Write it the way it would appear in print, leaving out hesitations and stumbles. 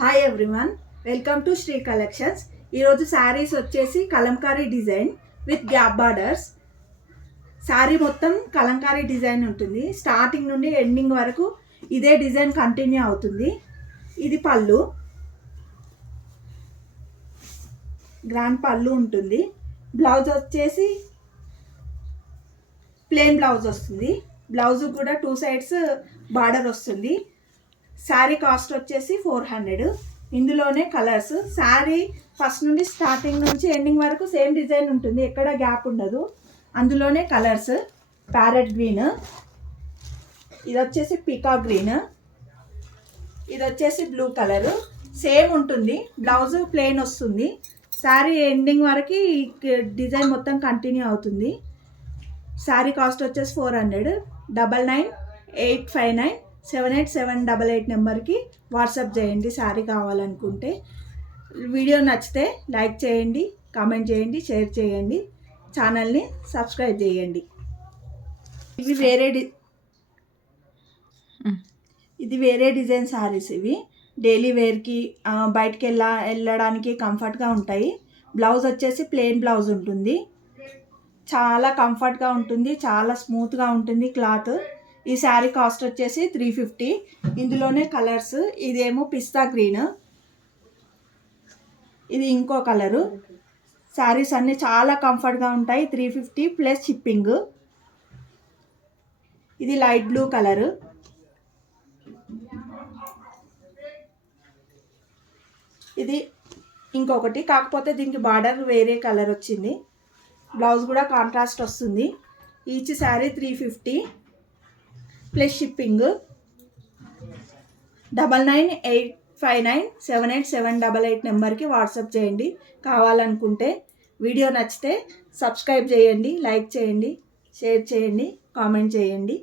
Hi everyone, welcome to Shri collections. ఈరోజు శారీస్ వచ్చేసి Kalamkari design with gap borders. Sari మొత్తం కలంకారీ డిజైన్ ఉంటుంది. స్టార్టింగ్ నుండి ఎండింగ్ వరకు ఇదే డిజైన్ కంటిన్యూ అవుతుంది. ఇది పళ్ళు, గ్రాండ్ పళ్ళు ఉంటుంది. బ్లౌజ్ వచ్చేసి ప్లెయిన్ బ్లౌజ్ వస్తుంది. బ్లౌజ్ కూడా 2 సైడ్స్ బార్డర్ వస్తుంది. శారీ కాస్ట్ వచ్చేసి 400. ఇందులోనే కలర్స్. శారీ ఫస్ట్ నుండి స్టార్టింగ్ నుంచి ఎండింగ్ వరకు సేమ్ డిజైన్ ఉంటుంది, ఎక్కడ గ్యాప్ ఉండదు. అందులోనే కలర్స్ ప్యారెట్ గ్రీన్, ఇది వచ్చేసి పీకాక్ గ్రీన్, ఇది వచ్చేసి బ్లూ కలర్. సేమ్ ఉంటుంది. బ్లౌజ్ ప్లెయిన్ వస్తుంది. శారీ ఎండింగ్ వరకు డిజైన్ మొత్తం కంటిన్యూ అవుతుంది. శారీ కాస్ట్ వచ్చేసి 400. 9985978788 నెంబర్కి వాట్సాప్ చేయండి శారీ కావాలనుకుంటే. వీడియో నచ్చితే లైక్ చేయండి, కామెంట్ చేయండి, షేర్ చేయండి, ఛానల్ని సబ్స్క్రైబ్ చేయండి. ఇవి వేరే డిజైన్ శారీస్. ఇవి డైలీ వేర్కి బయటికి వెళ్ళడానికి కంఫర్ట్గా ఉంటాయి. బ్లౌజ్ వచ్చేసి ప్లెయిన్ బ్లౌజ్ ఉంటుంది. చాలా కంఫర్ట్గా ఉంటుంది, చాలా స్మూత్గా ఉంటుంది క్లాత్. ఈ శారీ కాస్ట్ వచ్చేసి 350. ఇందులోనే కలర్స్. ఇదేమో పిస్తా గ్రీన్, ఇది ఇంకో కలరు. శారీస్ అన్నీ చాలా కంఫర్ట్గా ఉంటాయి. 350 ప్లస్ షిప్పింగ్. ఇది లైట్ బ్లూ కలరు. ఇది ఇంకొకటి, కాకపోతే దీనికి బార్డర్ వేరే కలర్ వచ్చింది. బ్లౌజ్ కూడా కాంట్రాస్ట్ వస్తుంది. Each sari 350 plus shipping. 9985978788 నెంబర్కి వాట్సాప్ చేయండి కావాలనుకుంటే. వీడియో నచ్చితే సబ్స్క్రైబ్ చేయండి, లైక్ చేయండి, షేర్ చేయండి, కామెంట్ చేయండి.